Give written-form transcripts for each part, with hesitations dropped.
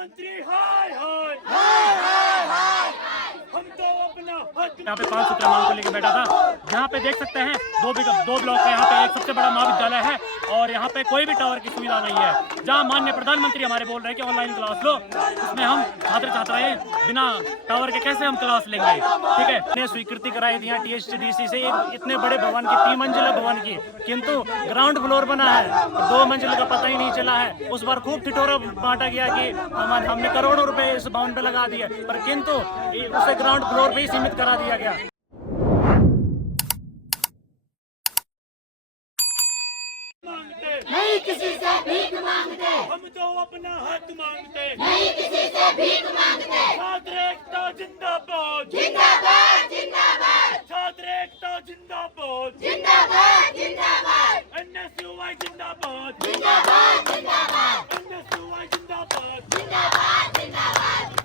प्रधानमंत्री हाय हाय हाय हाय हाय, हम तो अपना यहाँ पे 5 सूत्र मांग को लेकर बैठा था। यहाँ पे देख सकते हैं दो ब्लॉक है। यहाँ पे एक सबसे बड़ा महाविद्यालय है और यहाँ पे कोई भी टावर की सुविधा नहीं है। जहाँ माननीय प्रधानमंत्री हमारे बोल रहे हैं कि ऑनलाइन क्लास लो, उसमें हम छात्र छात्राएं बिना टावर के कैसे हम क्लास लेंगे। ठीक है, ने स्वीकृति कराई थी यहाँ THDC से इतने बड़े भवन की, 3 मंजिला भवन की, किंतु ग्राउंड फ्लोर बना है, 2 मंजिल का पता ही नहीं चला है। उस बार खूब ठिठोरा बांटा गया कि हमने करोड़ों रुपए इस भवन पे लगा दिए, पर किंतु उसे ग्राउंड फ्लोर पे ही सीमित करा दिया गया। नहीं किसी से भीख मांगते, हम तो अपना हक मांगते, नहीं किसी से भीख मांगते। छात्र एकता जिंदाबाद जिंदाबाद जिंदाबाद छात्र एकता जिंदाबाद जिंदाबाद जिंदाबाद NSUI जिंदाबाद जिंदाबाद जिंदाबाद NSUI जिंदाबाद जिंदाबाद जिंदाबाद।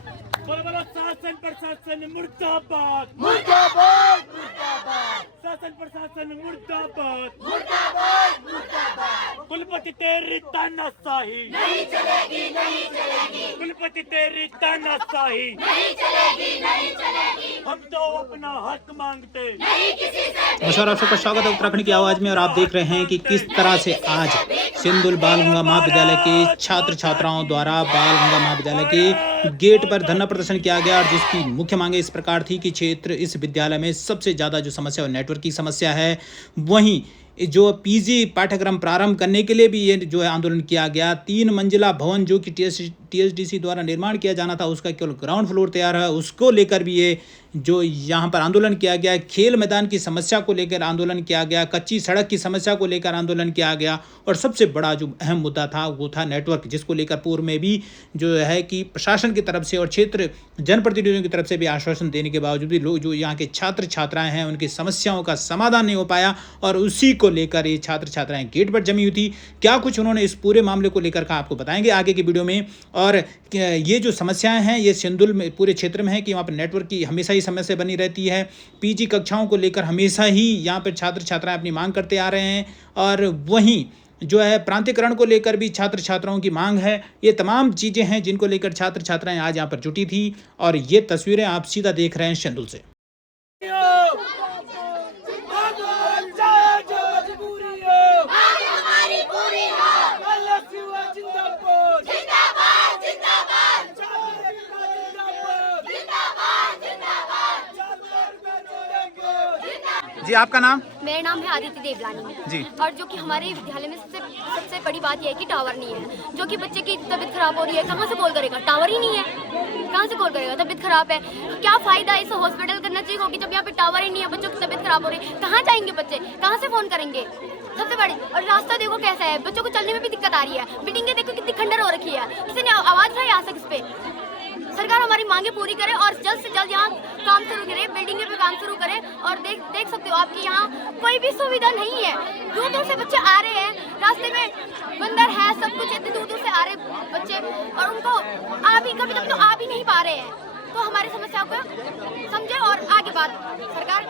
बोलो शासन प्रशासन मुर्दाबाद मुर्दाबाद मुर्दाबाद शासन प्रशासन मुर्दाबाद मुर्दाबाद मुर्दाबाद। कुलपति तेरी तानाशाही नहीं चलेगी नहीं चलेगी कुलपति तेरी तानाशाही नहीं चलेगी नहीं चलेगी। हम तो अपना हक मांगते, नहीं किसी से नमस्कार, आप सबका स्वागत है उत्तराखंड की आवाज में। और आप देख रहे हैं कि किस तरह से आज सिंदुल बाल गंगा महाविद्यालय के छात्र छात्राओं द्वारा बाल गंगा महाविद्यालय के गेट पर धरना प्रदर्शन किया गया, और जिसकी मुख्य मांगे इस प्रकार थी कि क्षेत्र इस विद्यालय में सबसे ज़्यादा जो समस्या और नेटवर्क की समस्या है, वहीं जो पीजी पाठ्यक्रम प्रारंभ करने के लिए भी ये जो है आंदोलन किया गया। 3 मंजिला भवन जो कि THDC द्वारा निर्माण किया जाना था, उसका केवल ग्राउंड फ्लोर तैयार है, उसको लेकर भी ये जो यहाँ पर आंदोलन किया गया। खेल मैदान की समस्या को लेकर आंदोलन किया गया, कच्ची सड़क की समस्या को लेकर आंदोलन किया गया, और सबसे बड़ा जो अहम मुद्दा था वो था नेटवर्क, जिसको लेकर पूर्व में भी जो है कि प्रशासन की तरफ से और क्षेत्र जनप्रतिनिधियों की तरफ से भी आश्वासन देने के बावजूद भी लोग जो यहाँ के छात्र छात्राएं हैं उनकी समस्याओं का समाधान नहीं हो पाया, और उसी को लेकर ये छात्र छात्राएं गेट पर जमी हुई थी। क्या कुछ उन्होंने इस पूरे मामले को लेकर कहा, आपको बताएंगे आगे की वीडियो में। और ये जो समस्याएं हैं ये सिंदुल में पूरे क्षेत्र में है कि वहाँ पर नेटवर्क की हमेशा ही समस्या बनी रहती है। पीजी कक्षाओं को लेकर हमेशा ही यहाँ पर छात्र छात्राएं अपनी मांग करते आ रहे हैं, और वहीं जो है प्रांतीयकरण को लेकर भी छात्र छात्राओं की मांग है। ये तमाम चीज़ें हैं जिनको लेकर छात्र छात्राएं आज यहाँ पर जुटी थी, और ये तस्वीरें आप सीधा देख रहे हैं सिंदुल से। जी, आपका नाम? मेरा नाम है आदित्य देवलानी जी। और जो कि हमारे विद्यालय में सबसे बड़ी बात यह है कि टावर नहीं है। जो कि बच्चे की तबीयत खराब हो रही है, कहाँ से कॉल करेगा, टावर ही नहीं है, कहाँ से कॉल करेगा, तबीयत खराब है, क्या फायदा इसे हॉस्पिटल करना चाहिए होगी जब यहाँ पे टावर ही नहीं है, बच्चों की तबीयत खराब हो रही है, कहाँ जाएंगे बच्चे, कहाँ से फोन करेंगे। सबसे बड़ी, और रास्ता देखो कैसा है, बच्चों को चलने में भी दिक्कत आ रही है, बिल्डिंगें देखो कितनी खंडर हो रखी है, किसी ने आवाज उठाई आज तक इस पे। सरकार हमारी मांगे पूरी करे और जल्द से जल्द यहाँ काम शुरू करे, बिल्डिंग पे काम शुरू करे। और देख सकते हो आपकी यहाँ कोई भी सुविधा नहीं है, दूर दूर से बच्चे आ रहे हैं, रास्ते में बंदर है, सब कुछ इतने दूर दूर से आ रहे बच्चे, और उनको कभी तक तो आ भी नहीं पा रहे हैं। तो हमारी समस्या को समझे और आगे बात, सरकार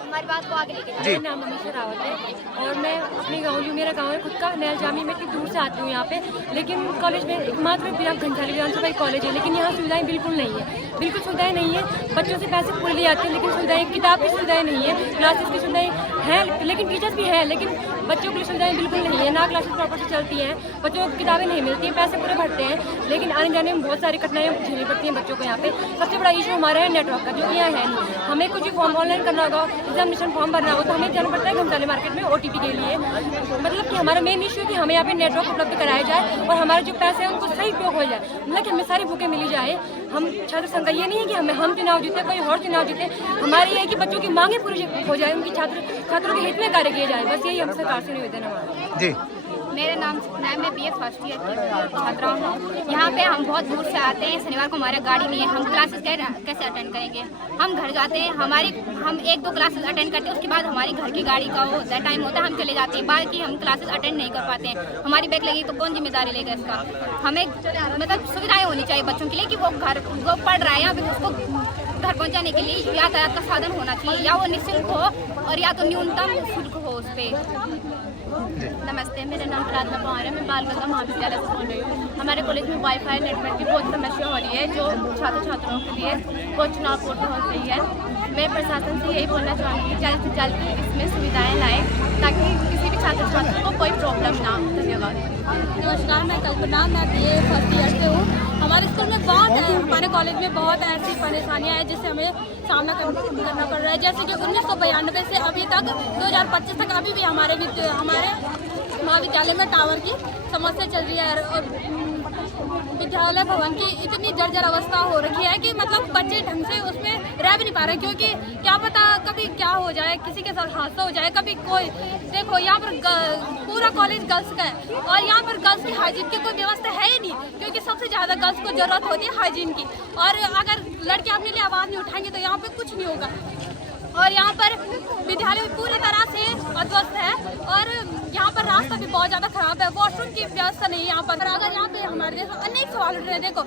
हमारी बात को आगे लेके जाए। मेरा नाम अमीशा रावत है और मैं अपने गाँव, जो मेरा गाँव है खुद का नैल जामी, मैं इतनी दूर से आती हूँ यहाँ पे, लेकिन कॉलेज में एकमात्र घंटाली विधानसभा कॉलेज है, लेकिन यहाँ सुविधाएं बिल्कुल नहीं है, बिल्कुल सुविधाएं नहीं है। बच्चों से पैसे पूरे लिए जाते हैं, लेकिन सुविधाएं, किताब की सुविधाएं नहीं है, क्लासेस की सुविधाएं हैं, लेकिन टीचर्स भी हैं, लेकिन बच्चों के लिए सुविधाएं बिल्कुल नहीं है। ना क्लासेस प्रॉपर से चलती हैं, बच्चों को किताबें नहीं मिलती हैं, पैसे पूरे भरते हैं, लेकिन आने जाने में बहुत सारी कठिनाइयाँ झेलनी पड़ती हैं बच्चों को। यहाँ पे सबसे बड़ा इशू हमारा है नेटवर्क का, जो कि यहाँ है नहीं। हमें कुछ भी फॉर्म ऑनलाइन करना होगा, एग्जामिनेशन फॉर्म भरना होगा, तो हमें जाना पड़ता है घंटाले मार्केट में OTP के लिए। मतलब कि हमारा मेन इशू है कि हमें यहाँ पे नेटवर्क उपलब्ध कराया जाए और हमारे जो पैसे हैं उनको सही उपयोग हो जाए, मतलब कि हमें सारी बुकें मिली जाए। हम छात्र संघ का ये नहीं है कि हम चुनाव जीते, कोई और चुनाव जीते, हमारी ये है कि बच्चों की मांगे पूरी हो जाए, उनकी छात्रों के हित में कार्य किया जाए, बस यही हम सरकार से निवेदन है हमारा। जी, मेरा नाम सुनाम, मैं BA फर्स्ट ईयर की छात्रा हूँ। यहाँ पे हम बहुत दूर से आते हैं, शनिवार को हमारा गाड़ी नहीं है, हम क्लासेस कैसे अटेंड करेंगे। हम घर जाते हैं, हम 1-2 क्लासेस अटेंड करते हैं, उसके बाद हमारी घर की गाड़ी का होता है, टाइम होता है, हम चले जाते हैं, बाकी हम क्लासेस अटेंड नहीं कर पाते हैं। हमारी बैग लगी तो कौन जिम्मेदारी लेगा इसका। हमें मतलब सुविधाएं होनी चाहिए बच्चों के लिए कि वो पढ़ रहा है यहाँ पे, उसको घर पहुँचाने के लिए यातायात का साधन होना चाहिए, या वो निःशुल्क हो और या तो न्यूनतम शुल्क हो उस पर। नमस्ते, मेरा नाम प्रार्थना पवार है। मैं बाल गंगा महाविद्यालय से बोल रही हूँ। हमारे कॉलेज में वाईफाई नेटवर्क की बहुत समस्या हो रही है, जो छात्र छात्राओं के लिए बहुत चुनौतीपूर्ण हो रही है। मैं प्रशासन से यही बोलना चाहूँगी कि जल्द से जल्द इसमें सुविधाएं लाएं, ताकि किसी भी छात्र छात्रा को कोई प्रॉब्लम ना हो। धन्यवाद। नमस्कार, मैं कल्पना, मैं BA फर्स्ट ईयर से हूँ। हमारे स्कूल में हमारे कॉलेज में बहुत ऐसी परेशानियाँ हैं जिससे हमें सामना करना पड़ रहा है। जैसे कि 1992 से अभी तक 2025 तक अभी भी हमारे महाविद्यालय में टावर की समस्या चल रही है और विद्यालय भवन की इतनी जर्जर अवस्था हो रखी है कि मतलब बच्चे ढंग से उसमें रह भी नहीं पा रहे, क्योंकि क्या पता कभी क्या हो जाए, किसी के साथ हादसा हो जाए। कभी कोई देखो यहाँ पर पूरा कॉलेज गर्ल्स का है और यहाँ पर गर्ल्स की हाइजीन की कोई व्यवस्था है ही नहीं, क्योंकि सबसे ज़्यादा गर्ल्स को ज़रूरत होती है हाइजीन की। और अगर लड़के अपने लिए आवाज़ नहीं उठाएंगे तो यहाँ पर कुछ नहीं होगा। और यहाँ पर विद्यालय पूरी तरह से अध्वस्त है और यहाँ पर रास्ता भी बहुत ज़्यादा खराब है, वॉशरूम की व्यवस्था नहीं है यहाँ पर। अगर यहाँ पे हमारे जैसे अनेक सवाल उठ रहे हैं, देखो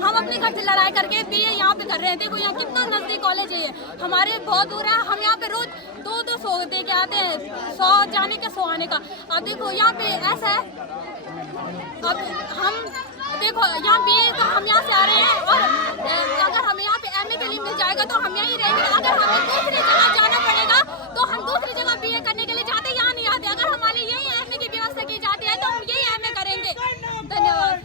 हम अपने घर से लड़ाई करके BA यहाँ पे कर रहे हैं। देखो यहाँ कितना नज़दीक कॉलेज है, ये हमारे बहुत दूर है। हम यहाँ पे रोज 200 दे के आते हैं, 100 जाने का 100 आने का। अब देखो यहाँ पे ऐसा है, अब हम देखो यहाँ BA तो हम यहाँ से आ रहे हैं और अगर हमें यहाँ पे MA के लिए मिल जाएगा तो हम यहीं रहेंगे। अगर हमें दूसरी जगह जाना पड़ेगा तो हम दूसरी जगह BA करने के लिए जाते, यहाँ नहीं आते। अगर हमारे यही MA की व्यवस्था की जाती है तो हम यही MA करेंगे। धन्यवाद।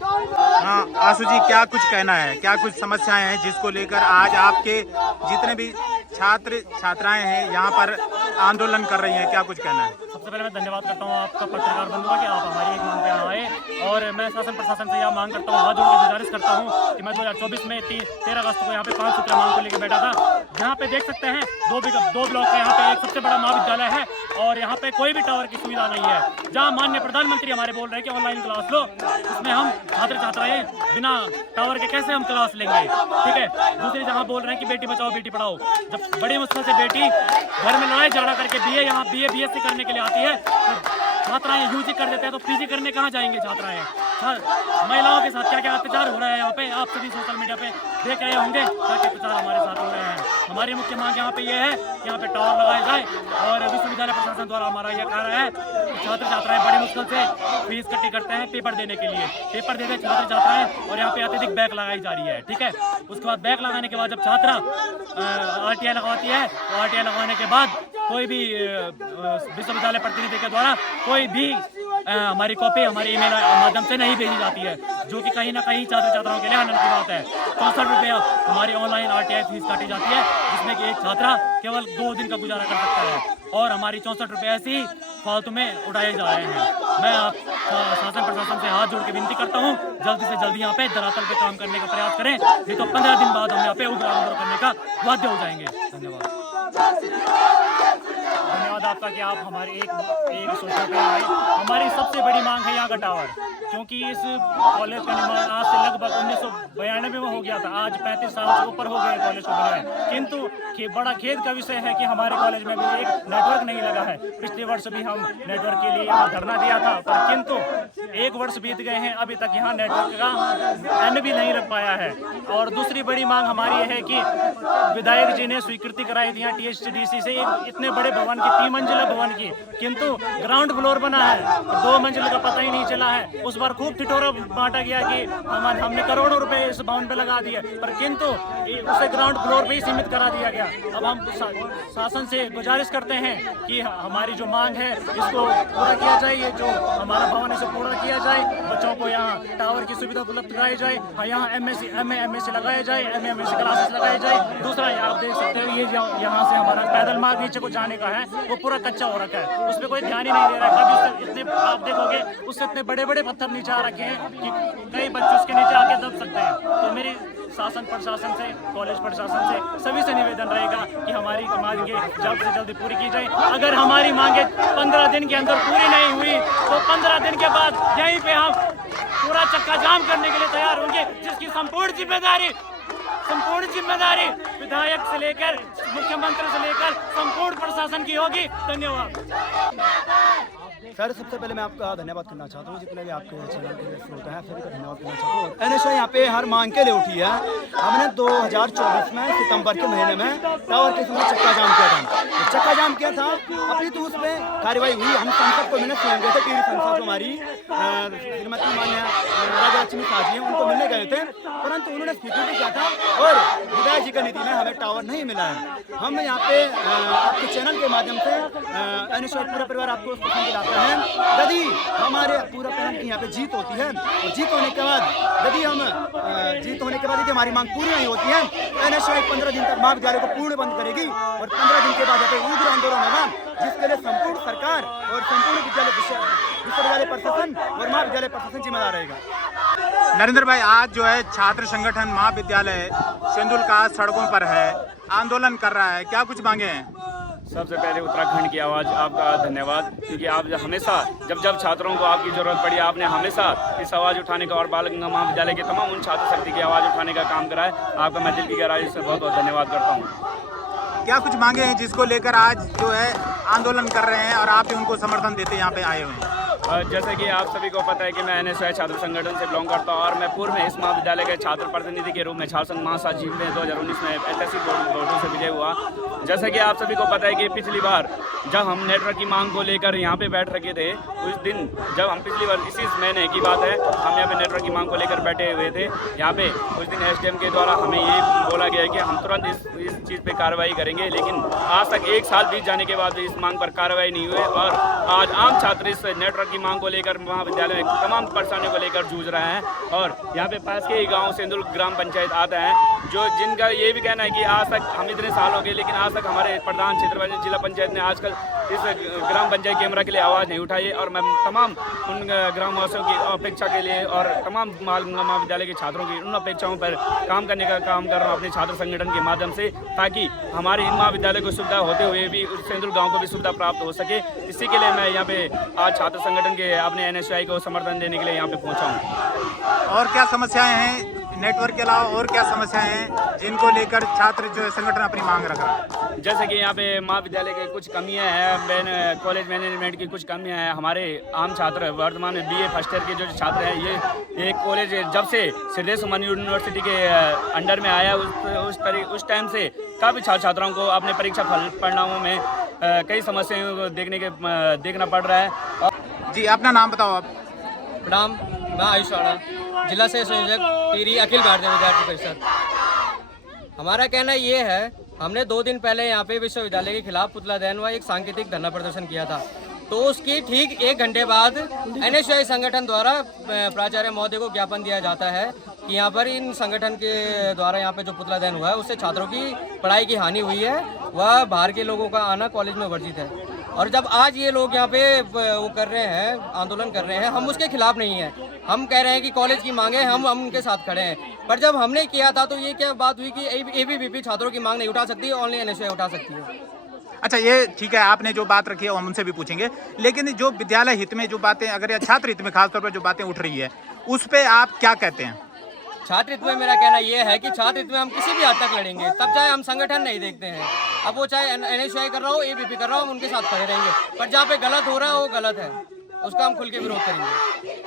हाँ आशु जी, क्या कुछ कहना है, क्या कुछ समस्याएं हैं जिसको लेकर आज आपके जितने भी छात्र छात्राएं हैं यहाँ पर आंदोलन कर रही हैं, क्या कुछ कहना है? सबसे पहले मैं धन्यवाद करता हूँ आपका पत्रकार बंधु का कि आप हमारी एक मांग पे आए, और मैं शासन प्रशासन से यह मांग करता हूँ, हाथ जोड़ के गुजारिश करता हूँ कि मैं 2024 में 13 अगस्त को यहाँ पे 5 सूत्री मांग को लेकर बैठा था। यहाँ पे देख सकते हैं 2 ब्लॉक है, यहाँ पे एक सबसे बड़ा महाविद्यालय है और यहाँ पे कोई भी टावर की सुविधा नहीं है। जहाँ माननीय प्रधानमंत्री हमारे बोल रहे हैं कि ऑनलाइन क्लास लो, उसमें हम छात्र छात्राएं बिना टावर के कैसे हम क्लास लेंगे, ठीक है। दूसरी जहाँ बोल रहे हैं कि बेटी बचाओ बेटी पढ़ाओ, जब बड़ी मुश्किल से बेटी घर में लड़ाई झगड़ा करके BA यहाँ BA BSc करने के लिए आती है, तो छात्राएं UG कर देते हैं, तो PG करने कहाँ जाएंगे छात्राएं? महिलाओं के साथ क्या क्या अत्याचार हो रहा है यहाँ पे, आप सभी सोशल मीडिया पे देख रहे होंगे, क्या क्या अत्याचार हमारे साथ हो रहे हैं। हमारी मुख्य मांग यहाँ पे ये है कि यहाँ पे टावर लगाए जाए, और विश्वविद्यालय प्रशासन द्वारा हमारा यह कह रहा है छात्र छात्राएं बड़ी मुश्किल से फीस इकट्ठी करते हैं पेपर देने के लिए, पेपर देते छात्र छात्राएं और यहाँ पे अत्यधिक बैक लगाई जा रही है, ठीक है। उसके बाद बैक लगाने के बाद जब छात्रा RTI लगवाती है, तो RTI लगवाने के बाद कोई भी विश्वविद्यालय प्रतिनिधि के द्वारा कोई भी हमारी कॉपी हमारे ईमेल माध्यम से नहीं भेजी जाती है, जो कि कहीं ना कहीं छात्र छात्राओं के लिए आनंद की बात है। 64 रुपया हमारी ऑनलाइन RTI फीस काटी जाती है, जिसमें कि एक छात्रा केवल 2 दिन का गुजारा कर सकता है, और हमारी 64 रुपये ऐसे ही फालतू में उड़ाए जा रहे हैं। मैं आप शासन प्रशासन से हाथ जोड़ के विनती करता हूँ, जल्दी से जल्दी यहाँ पे धरातल पे काम करने का प्रयास करें, नहीं तो 15 दिन बाद हम यहाँ पे उग्र आंदोलन करने का बाध्य हो जाएंगे। धन्यवाद आपका कि आप हमारे एक सोचने पे आए। हमारी सबसे बड़ी मांग है यहाँ का टावर, क्योंकि इस कॉलेज का निर्माण आज से लगभग 1992 में हो गया था, आज 35 साल से ऊपर हो गए कॉलेज को बनाए, किंतु बड़ा खेद का विषय है कि हमारे कॉलेज में भी एक नेटवर्क नहीं लगा है। पिछले वर्ष भी हम नेटवर्क के लिए यहाँ धरना दिया था, पर किंतु 1 वर्ष बीत गए हैं, अभी तक यहाँ नेटवर्क का एंड भी नहीं रख पाया है। और दूसरी बड़ी मांग हमारी है कि विधायक जी ने स्वीकृति कराई थी यहाँ THDC से इतने बड़े भवन की, 3 मंजिला भवन की, किंतु ग्राउंड फ्लोर बना है, 2 मंजिल का पता ही नहीं चला है। उस बार खूब ठिठोरा बांटा गया कि हमने करोड़ों रुपए इस भवन पे लगा दिए, पर किंतु उसे ग्राउंड फ्लोर पे ही सीमित करा दिया गया। अब हम शासन से गुजारिश करते हैं कि हमारी जो मांग है इसको पूरा किया जाए, ये जो हमारा भवन है इसे पूरा किया जाए, बच्चों को यहाँ टावर की सुविधा उपलब्ध कराई जाए, यहाँ MSc लगाया जाए, MSc क्लासेस लगाई जाए। दूसरा आप देख सकते हो ये यहाँ से हमारा पैदल मार्ग नीचे को जाने का है, वो पूरा कच्चा हो रखा है, उस पर कोई ध्यान ही नहीं दे रहा है। कभी इतने आप देखोगे उससे इतने बड़े बड़े पत्थर नीचे आ रखे हैं कि कई बच्चे उसके नीचे आके दब सकते हैं। तो मेरी शासन प्रशासन से, कॉलेज प्रशासन से, सभी से निवेदन रहेगा कि हमारी मांगे जल्द से जल्द पूरी की जाए। अगर हमारी मांगे 15 दिन के अंदर पूरी नहीं हुई तो 15 दिन के बाद यहीं पे हम पूरा चक्का जाम करने के लिए तैयार होंगे, जिसकी संपूर्ण जिम्मेदारी विधायक से लेकर मुख्यमंत्री से लेकर संपूर्ण प्रशासन की होगी। धन्यवाद। सर सबसे पहले मैं आपका धन्यवाद करना चाहता हूँ, जितने भी आपके चैनल के श्रोता हैं सभी का धन्यवाद करना चाहता हूँ। एनएसआई यहाँ पे हर मांग के लिए उठी है। हमने 2024 में सितंबर के महीने में टावर के समय चक्का जाम किया था। चक्का जाम किया था, अभी तो उसमें कार्रवाई हुई। हम संसद को मिलने स्वयं गए थे, टीवी संसद जो हमारी श्रीमती मान्य राजलक्ष्मी साहब जी हैं उनको मिलने गए थे, परंतु उन्होंने स्वीकृत किया था और विधायक जी का नीति में हमें टावर नहीं मिला है। हम यहाँ पे आपके चैनल के माध्यम से एनएसआई पूरा परिवार आपको पसंद दिलाता है। यदि हमारे पूरा पैनल की यहाँ पे जीत होती है और जीत होने के बाद यदि हमारी मांग पूरी नहीं होती है, एनएसआई 15 दिन तक महाविद्यालय को पूर्ण बंद करेगी और 15 दिन के बाद यहाँ पे उग्र आंदोलन होगा, जिसके लिए संपूर्ण सरकार और संपूर्ण विश्वविद्यालय प्रशासन और महाविद्यालय प्रशासन जिम्मेदार रहेगा। नरेंद्र भाई, आज जो है छात्र संगठन महाविद्यालय सिंदुल का सड़कों पर है, आंदोलन कर रहा है, क्या कुछ मांगे हैं? सबसे पहले उत्तराखंड की आवाज़ आपका धन्यवाद, क्योंकि आप हमेशा जब छात्रों को आपकी ज़रूरत पड़ी आपने हमेशा इस आवाज़ उठाने का और बाल गंगा महाविद्यालय के तमाम उन छात्र शक्ति की आवाज़ उठाने का काम करा है। आपका मैं दिल की गहराई से बहुत बहुत धन्यवाद करता हूँ। क्या कुछ मांगे हैं जिसको लेकर आज जो है आंदोलन कर रहे हैं और आप भी उनको समर्थन देते यहाँ पे आए हुए हैं? जैसे कि आप सभी को पता है कि मैं एनएसआई छात्र संगठन से बिलोंग करता हूँ और मैं पूर्व में इस महाविद्यालय के छात्र प्रतिनिधि के रूप में छात्र संघ महासचिव में 2019 में ऐतिहासिक वोटों से विजय हुआ। जैसे कि आप सभी को पता है कि पिछली बार जब हम नेटवर्क की मांग को लेकर यहाँ पे बैठ रखे थे, उस दिन जब हम पिछली बार इसी महीने की बात है, हम यहाँ पे नेटवर्क की मांग को लेकर बैठे हुए थे। यहाँ पे उस दिन एसडीएम के द्वारा हमें ये बोला गया कि हम तुरंत इस चीज़ पे कार्रवाई करेंगे, लेकिन आज तक 1 साल बीत जाने के बाद भी इस मांग पर कार्रवाई नहीं हुई और आज आम छात्र इस नेटवर्क की मांग को लेकर महाविद्यालय में तमाम परेशानियों को लेकर जूझ रहे हैं। और यहाँ पे पास के ही गाँव सिंदुल ग्राम पंचायत आता है, जो जिनका ये भी कहना है कि आज तक हम इतने साल हो गए, लेकिन आज तक हमारे प्रधान क्षेत्र जिला पंचायत ने आजकल इस ग्राम पंचायत कैमरा के लिए आवाज़ नहीं उठाई है। और मैं तमाम उन ग्रामवासियों की अपेक्षा के लिए और तमाम महाविद्यालय के छात्रों की उन अपेक्षाओं पर काम करने का काम कर रहा हूँ अपने छात्र संगठन के माध्यम से, ताकि हमारे इन महाविद्यालय को सुविधा होते हुए भी सिंदुल गाँव को भी सुविधा प्राप्त हो सके। इसी के लिए मैं यहाँ पे आज छात्र संगठन के अपने एनएसआई को समर्थन देने के लिए यहाँ पे पहुँचा हूँ। और क्या समस्याएं हैं नेटवर्क के अलावा, और क्या समस्याएं हैं जिनको लेकर छात्र जो है संगठन अपनी मांग रख रहा है? जैसे कि यहाँ पे महाविद्यालय की कुछ कमियां हैं, कॉलेज मैनेजमेंट की कुछ कमियां हैं। हमारे आम छात्र वर्तमान में बीए फर्स्ट ईयर के जो छात्र हैं, ये एक कॉलेज जब से सिद्धेश्वर सुमन यूनिवर्सिटी के अंडर में आया उस टाइम से काफ़ी छात्राओं को अपने परीक्षा फल परिणामों में कई समस्याओं को देखना पड़ रहा है। जी, अपना नाम बताओ आप। प्रणाम, मैं आयुष राणा, जिला से संयोजक टिहरी अखिल भारतीय विद्यार्थी परिषद। हमारा कहना ये है, हमने 2 दिन पहले यहाँ पे विश्वविद्यालय के खिलाफ पुतला दहन व एक सांकेतिक धरना प्रदर्शन किया था। तो उसकी ठीक 1 घंटे बाद एनएसआई संगठन द्वारा प्राचार्य महोदय को ज्ञापन दिया जाता है कि यहाँ पर इन संगठन के द्वारा यहाँ पे जो पुतला दहन हुआ है उससे छात्रों की पढ़ाई की हानि हुई है, वह बाहर के लोगों का आना कॉलेज में वर्जित है। और जब आज ये लोग यहाँ पे वो कर रहे हैं, आंदोलन कर रहे हैं, हम उसके खिलाफ नहीं हैं। हम कह रहे हैं कि कॉलेज की मांगे हम उनके साथ खड़े हैं। पर जब हमने किया था तो ये क्या बात हुई कि एबीवीपी छात्रों की मांग नहीं उठा सकती, ओनली एनएसआई उठा सकती है। अच्छा, ये ठीक है, आपने जो बात रखी है हम उनसे भी पूछेंगे, लेकिन जो विद्यालय हित में जो बातें, अगर या छात्र हित में खासतौर पर जो बातें उठ रही है, उस पर आप क्या कहते हैं? छात्र हित में मेरा कहना यह है कि छात्र हित में हम किसी भी हद तक लड़ेंगे, तब चाहे हम संगठन नहीं देखते हैं। अब वो चाहे एनएसआई कर रहा हो, एबीवीपी कर रहा हो, हम उनके साथ खड़े रहेंगे। पर जहाँ पे गलत हो रहा है वो गलत है, उसका हम खुल के विरोध करेंगे।